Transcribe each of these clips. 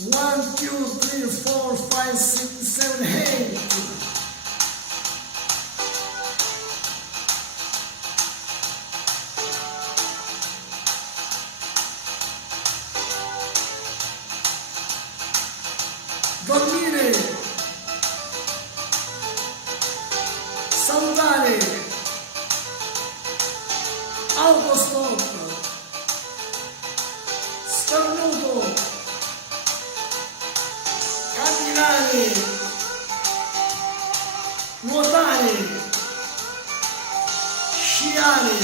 1, 2, 3, 4, 5, 6, 7, 8. Dormire, salutare, autostop, starnuto, camminare, nuotare, sciare,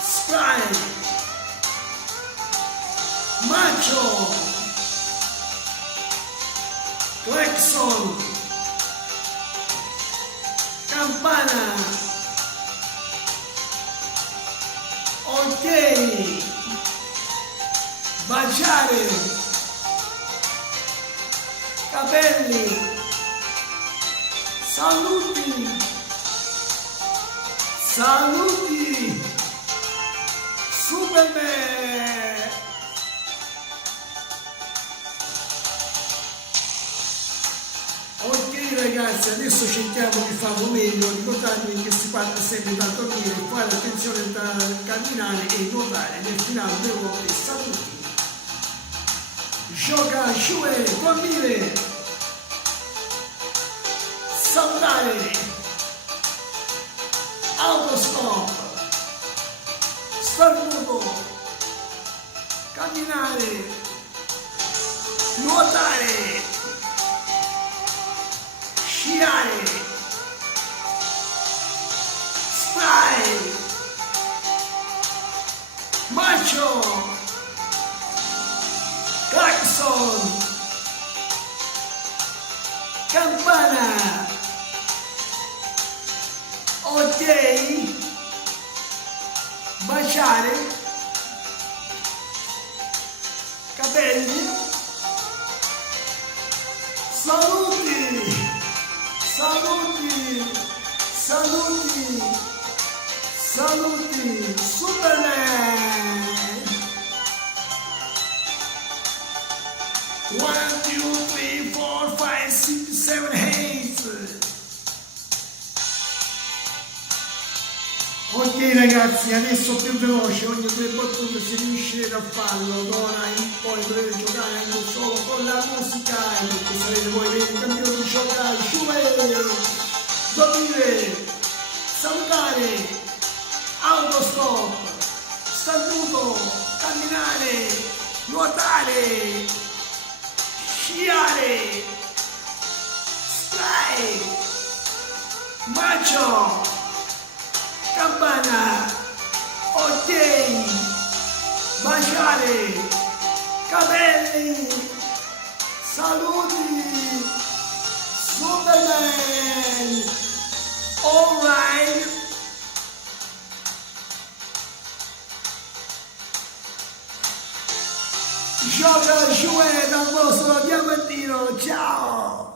spray, macho, clacson, campana, ok, baciare, capelli, saluti, saluti, Superman. Ok ragazzi, adesso cerchiamo di farlo meglio, ricordatevi che si parte sempre da dormire, fare attenzione da camminare e nuotare, nel finale delle volte saluti. Gioca, sciue, dormire, salutare, autostop, starnuto, camminare, nuotare, sciare, spray, macho, clacson, campana, ok, baciare, capelli, saluti, saluti, saluti, saluti, Superman. 1, 2, 3, 4, 5, 6, 7, 8. Ok ragazzi, adesso più veloce, ogni 3 battute se riuscirete a farlo, d'ora in poi dovrete giocare anche solo con la musica, perché sarete voi veri campioni di giocare, dormire, salutare, autostop, starnuto, camminare, nuotare, sciare, spray, macho, campana, ok, baciare, capelli, saluti, Superman, alright. Gioca, dal vostro diamantino, ciao!